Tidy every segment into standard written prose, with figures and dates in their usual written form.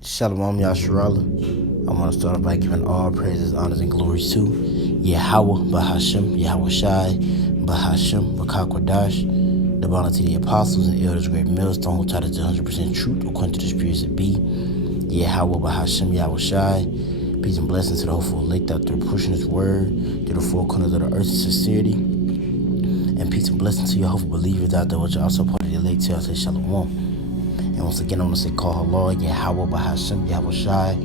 Shalom Yasharala. I want to start off by giving all praises, honors, and glories to Yahweh, Bahashem, Yahweh Shai, Bahashem, Bakakwadash, the bounty to the apostles and elders, great millstone who taught us the 100% truth according to the spirits that be. Yahweh, Bahashem, Yahweh Shai. Peace and blessings to the hopeful elect out there pushing his word to the four corners of the earth in sincerity. And peace and blessings to your hopeful believers out there, which are also part of the elect. Tell say Shalom. And once again, I want to say, call her Lord, Yahweh, Bahashem, Yahweh Shai,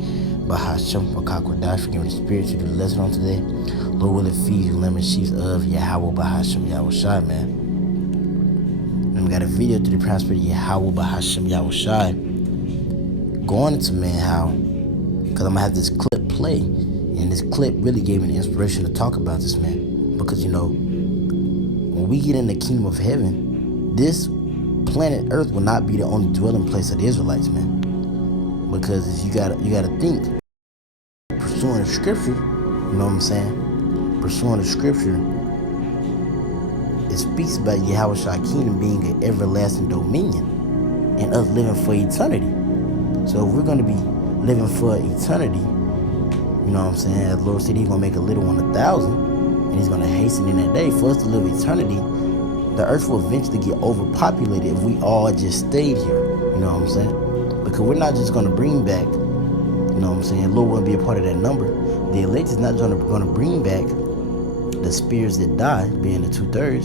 Bahashem, Bakakwadash, for giving the spirit to do the lesson on today. Lord, will it feed you lemon sheets of Yahweh, Bahashem, Yahweh Shai, man. And we got a video to the prosperity Yahweh, Bahashem, Yahweh Shai. Going into, man, how, because I'm going to have this clip play. And this clip really gave me the inspiration to talk about this, man. Because, you know, when we get in the kingdom of heaven, this planet Earth will not be the only dwelling place of the Israelites, man. Because you gotta think, pursuing the scripture, you know what I'm saying? Pursuing the scripture, it speaks about Yahweh Shai kingdom being an everlasting dominion and us living for eternity. So if we're gonna be living for eternity, you know what I'm saying? As the Lord said, He's gonna make a little one 1,000, and He's gonna hasten in that day for us to live eternity. The earth will eventually get overpopulated if we all just stayed here. You know what I'm saying? Because we're not just going to bring back, you know what I'm saying? Lord won't be a part of that number. The elect is not going to bring back the spirits that die, being the 2/3.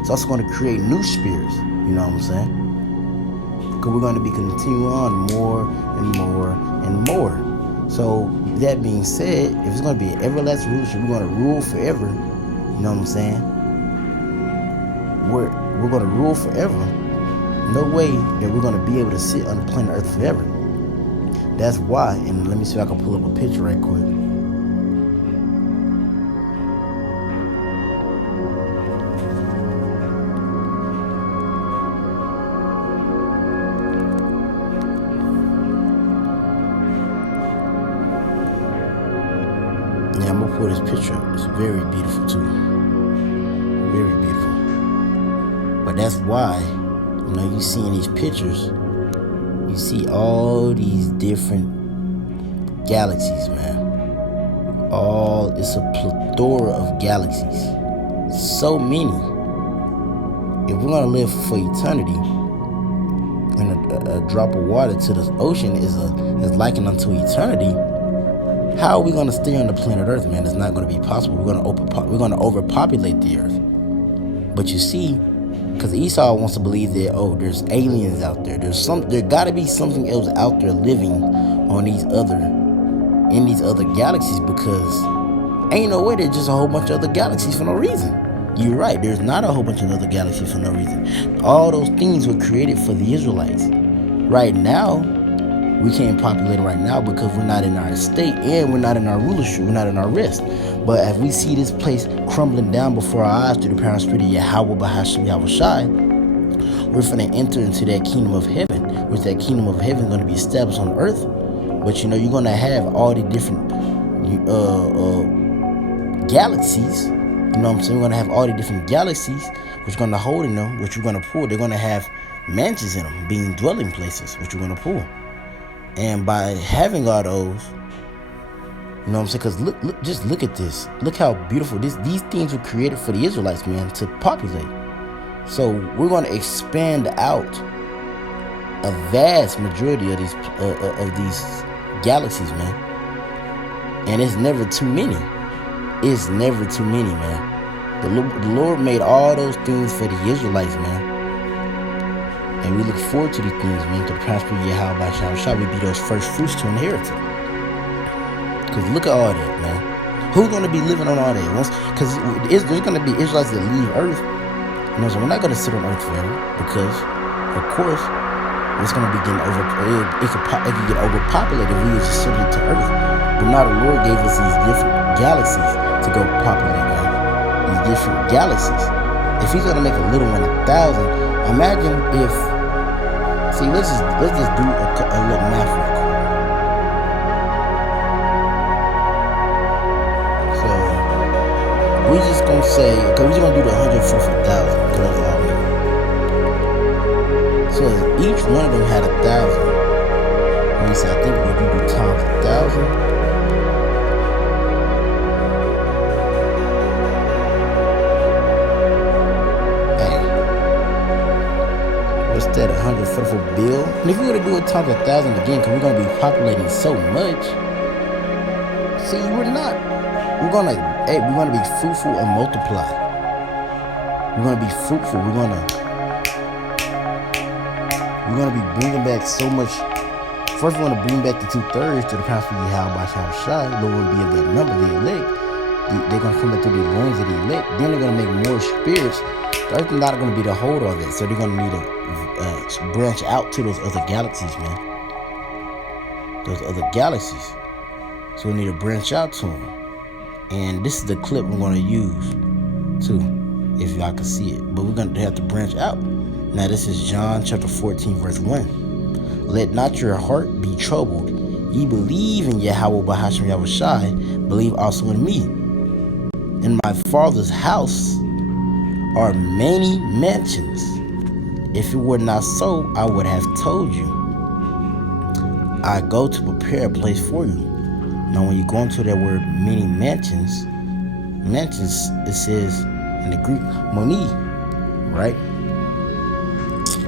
It's also going to create new spirits. You know what I'm saying? Because we're going to be continuing on more and more and more. So that being said, if it's going to be an everlasting rulership, we're going to rule forever. You know what I'm saying? We're going to rule forever. No way that we're going to be able to sit on the planet Earth forever. That's why, and let me see if I can pull up a picture right quick. Yeah, I'm going to pull this picture up. It's very beautiful too. Very beautiful. But that's why, you know, you see in these pictures, you see all these different galaxies, man. It's a plethora of galaxies. So many. If we're going to live for eternity, and a drop of water to the ocean is likened unto eternity, how are we going to stay on the planet Earth, man? It's not going to be possible. We're going to overpopulate the Earth. But you see, because Esau wants to believe that, there's aliens out there. There gotta be something else out there living in these other galaxies, because ain't no way there's just a whole bunch of other galaxies for no reason. You're right, there's not a whole bunch of other galaxies for no reason. All those things were created for the Israelites. Right now, we can't populate right now because we're not in our state and we're not in our rulership, we're not in our rest. But if we see this place crumbling down before our eyes through the power and spirit of Yahweh, Bahashem, Yahweh Shai, we're going to enter into that kingdom of heaven, which that kingdom of heaven is going to be established on earth. But you know, you're going to have all the different galaxies. You know what I'm saying? We're going to have all the different galaxies, which are going to hold in them, which we're going to pull. They're going to have mansions in them, being dwelling places, which we're going to pull. And by having all those, you know what I'm saying? Because just look at this. Look how beautiful these things were created for the Israelites, man, to populate. So we're going to expand out a vast majority of these galaxies, man. And it's never too many. It's never too many, man. The Lord made all those things for the Israelites, man. And we look forward to these things, man, to the prosperity of Yahweh by Shall we be those first fruits to inherit it? Because look at all that, man. Who's going to be living on all that? Because there's going to be Israelites that leave Earth. You know, so we're not going to sit on Earth forever because, of course, it's going to be getting it could get overpopulated if we were just subject to Earth. But now the Lord gave us these different galaxies to go populate, man. These different galaxies. If He's going to make a little one 1,000, imagine if, let's just do a little math right quick. So, we just gonna say, okay, we're just gonna do the 150,000, because that's all we need. So, if each one of them had 1,000, Let me see, I think what you do times 1,000. Hey, what's that, 144 bill? And if you were to do it times 1,000 again, because we're going to be populating so much, see, we're not. We're going to be fruitful and multiply. We're going to be fruitful. We're going to be bringing back so much. First, we're going to bring back the 2/3 to the pastor Yahweh Shai. Lord will be of that number, the elect. They're going to come back through the loins of the elect. Then they're going to make more spirits. The earth is not going to be the hold of that. So they're going to need to branch out to those other galaxies, man. Those other galaxies. So we need to branch out to them. And this is the clip we're going to use, too, if y'all can see it. But we're going to have to branch out. Now, this is John chapter 14, verse 1. Let not your heart be troubled. Ye believe in Yahweh Bahasham Yahushai, believe also in me. In my Father's house are many mansions. If it were not so, I would have told you. I go to prepare a place for you. Now, when you go into that word many mansions, it says in the Greek, moni, right?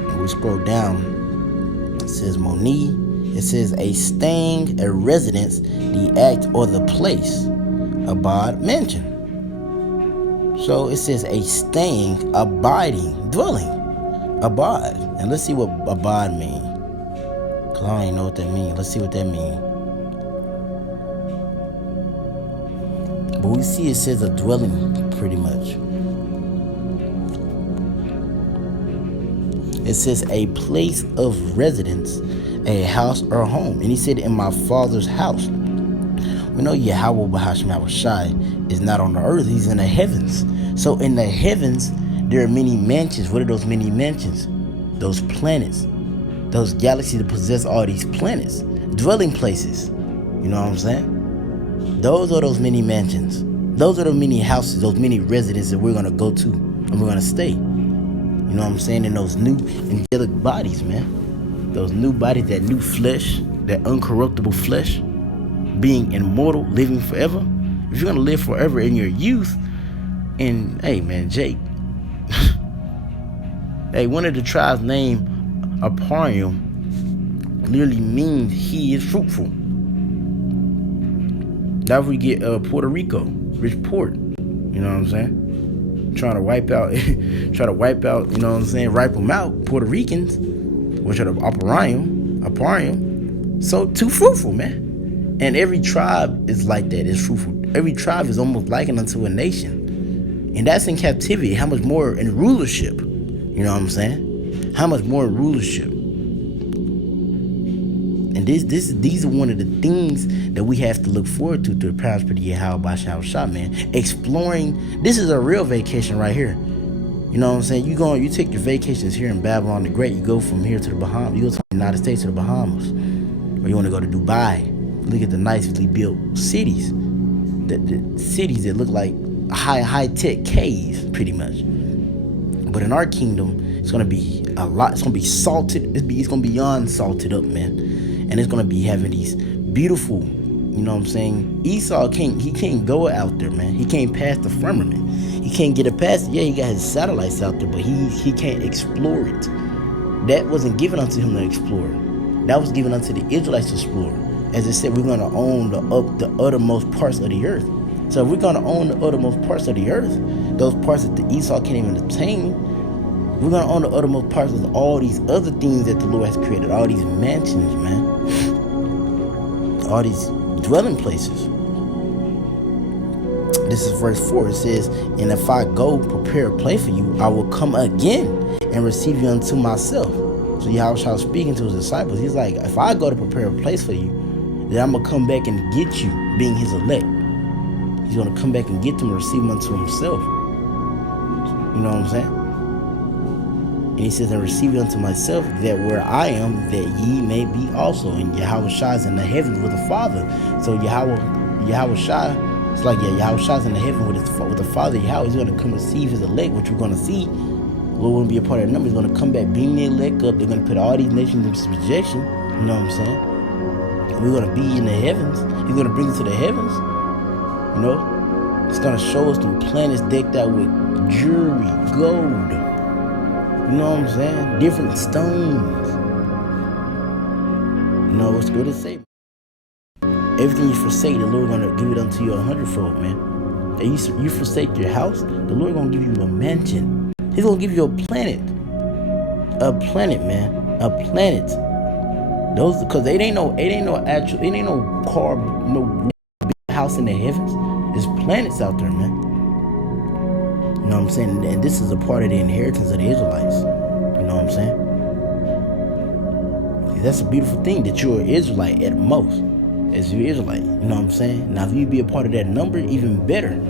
And we scroll down, it says moni. It says a staying, a residence, the act or the place, abad, mansion. So it says a staying, abiding, dwelling, abad. And let's see what abad means. Because I don't even know what that means. Let's see what that means. But we see it says a dwelling, pretty much. It says a place of residence, a house or home. And he said, in my Father's house. We know Yahweh Bahasham Yahushai is not on the earth, he's in the heavens. So in the heavens, there are many mansions. What are those many mansions? Those planets, those galaxies that possess all these planets, dwelling places. You know what I'm saying? Those are those many mansions. Those are the many houses, those many residences that we're going to go to and we're going to stay. You know what I'm saying? In those new angelic bodies, man. Those new bodies, that new flesh, that uncorruptible flesh, being immortal, living forever. If you're going to live forever in your youth, and hey, man, Jake. Hey, one of the tribes named Ephraim literally means he is fruitful. That's where we get Puerto Rico, rich port. You know what I'm saying? Trying to wipe out, you know what I'm saying, wipe them out, Puerto Ricans, which are the Ephraim. So too fruitful, man. And every tribe is like that, it's fruitful. Every tribe is almost likened unto a nation. And that's in captivity. How much more in rulership? You know what I'm saying? How much more in rulership? And these are one of the things that we have to look forward to the prosperity of Yahweh Shah, man. Exploring. This is a real vacation right here. You know what I'm saying? You take your vacations here in Babylon the Great. You go from here to the Bahamas. You go to the United States to the Bahamas. Or you want to go to Dubai. Look at the nicely built cities. The cities that look like high-tech caves, pretty much. But in our kingdom, it's going to be a lot. It's going to be salted. It's going to be beyond salted up, man. And it's going to be having these beautiful, you know what I'm saying? Esau can't go out there, man. He can't pass the firmament. He can't get it past it. Yeah, he got his satellites out there, but he can't explore it. That wasn't given unto him to explore. That was given unto the Israelites to explore. As it said, we're going to own the uttermost parts of the earth. So if we're going to own the uttermost parts of the earth, those parts that the Esau can't even attain, we're going to own the uttermost parts of all these other things that the Lord has created. All these mansions, man. All these dwelling places. This is verse 4. It says, and if I go prepare a place for you, I will come again and receive you unto myself. So Yahweh was speaking to his disciples. He's like, if I go to prepare a place for you, then I'm going to come back and get you, being his elect. He's going to come back and get them and receive them unto himself. You know what I'm saying? And he says, and receive you unto myself, that where I am, that ye may be also. And Yahweh Shai is in the heavens with the Father. So Yahweh Shai, it's like, yeah, Yahweh Shai is in the heaven with the Father. Yahweh is going to come receive his elect, which we're going to see. Lord won't be a part of that number. He's going to come back, beam the elect up. They're going to put all these nations in subjection. You know what I'm saying? We're going to be in the heavens. He's going to bring us to the heavens. You know, it's going to show us the planets decked out with jewelry, gold. You know what I'm saying? Different stones. You know, it's good to say. Everything you forsake, the Lord going to give it unto you 100-fold, man. And you forsake your house, the Lord going to give you a mansion. He's going to give you a planet. A planet, man. A planet. Those, because it ain't no car, no house in the heavens. There's planets out there, man. You know what I'm saying? And this is a part of the inheritance of the Israelites. You know what I'm saying? That's a beautiful thing, that you're an Israelite at most. As you're Israelite, you know what I'm saying? Now, if you be a part of that number, even better.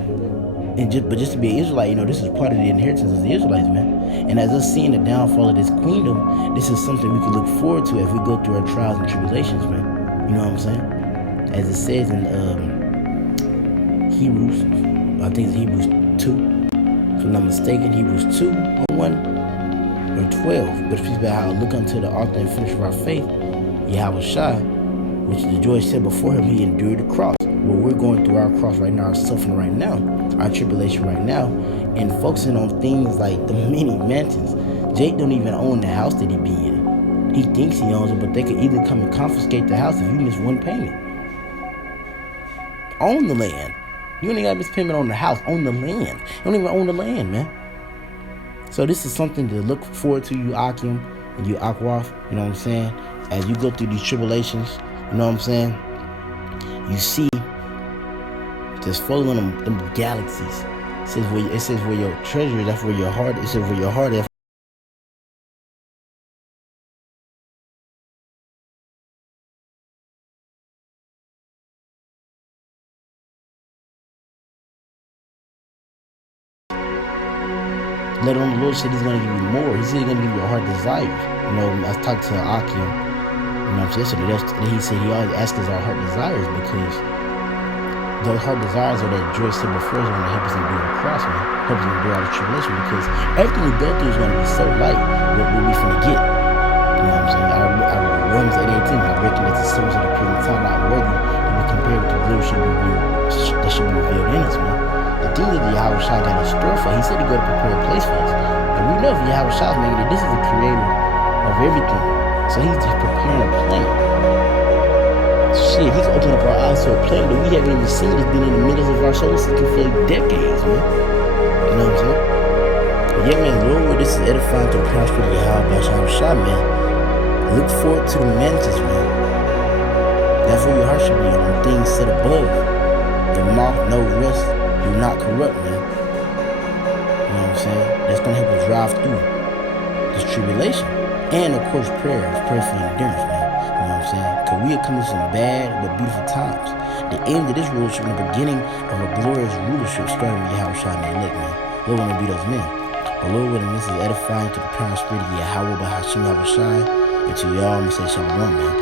But just to be an Israelite, you know, this is part of the inheritance of the Israelites, man. And as us seeing the downfall of this queendom, this is something we can look forward to as we go through our trials and tribulations, man. You know what I'm saying? As it says in Hebrews, I think it's Hebrews 2, if I'm not mistaken, Hebrews 2, 1 or 12. But it speaks about how I look unto the author and finisher of our faith, Yahweh, which the joy set before him, he endured the cross. Well, we're going through our cross right now, our suffering right now, our tribulation right now, and focusing on things like the many mansions. Jake don't even own the house that he be in. He thinks he owns it, but they could either come and confiscate the house if you miss one payment. Own the land. You don't even got to miss payment on the house. Own the land. You don't even own the land, man. So this is something to look forward to, you Akim and you Akwaf, you know what I'm saying? As you go through these tribulations, you know what I'm saying? You see, just following them galaxies. It says where your treasure is, that's where your heart is. It says where your heart is. Let alone the Lord said he's going to give you more. He said he's going to give you your heart desires. You know, I talked to Akim, you know what I'm saying? Yesterday, he said he always asks us our heart desires, because those heart desires are that joy set before us, going to help us endure the cross, man. Help us endure all the tribulation, because everything we go through is going to be so light what we finna get. You know what I'm saying? Romans 8:18, I reckon that the souls of the present time not worthy to be compared with the glory that should be revealed in us, man. The thing that Yahweh Shai got in store for, he said he go to prepare a place for us. And we know if Yahweh Shai is making it, this is the creator of everything. So he's just preparing a planet. Shit, he's opening up our eyes to a planet that we haven't even seen. It's been in the middle of our solar system for like decades, man. You know what I'm saying? But yeah, man, Lord, this is edifying to prosper the Yahweh Shai, man. Look forward to the mansions, man. That's where your heart should be, on things set above. The moth, no rust, do not corrupt, man. You know what I'm saying? That's going to help us drive through this tribulation. And, of course, prayers. Pray for endurance, man. You know what I'm saying? Because we are coming to some bad but beautiful times. The end of this rulership and the beginning of a glorious rulership starting with Yahweh Shai and the elect, man. Lord, want to be those men. But Lord, when this is edifying to the parent spirit of Yahweh by Hashem Yahweh Shai, and to y'all, I'm going to say shalom, man.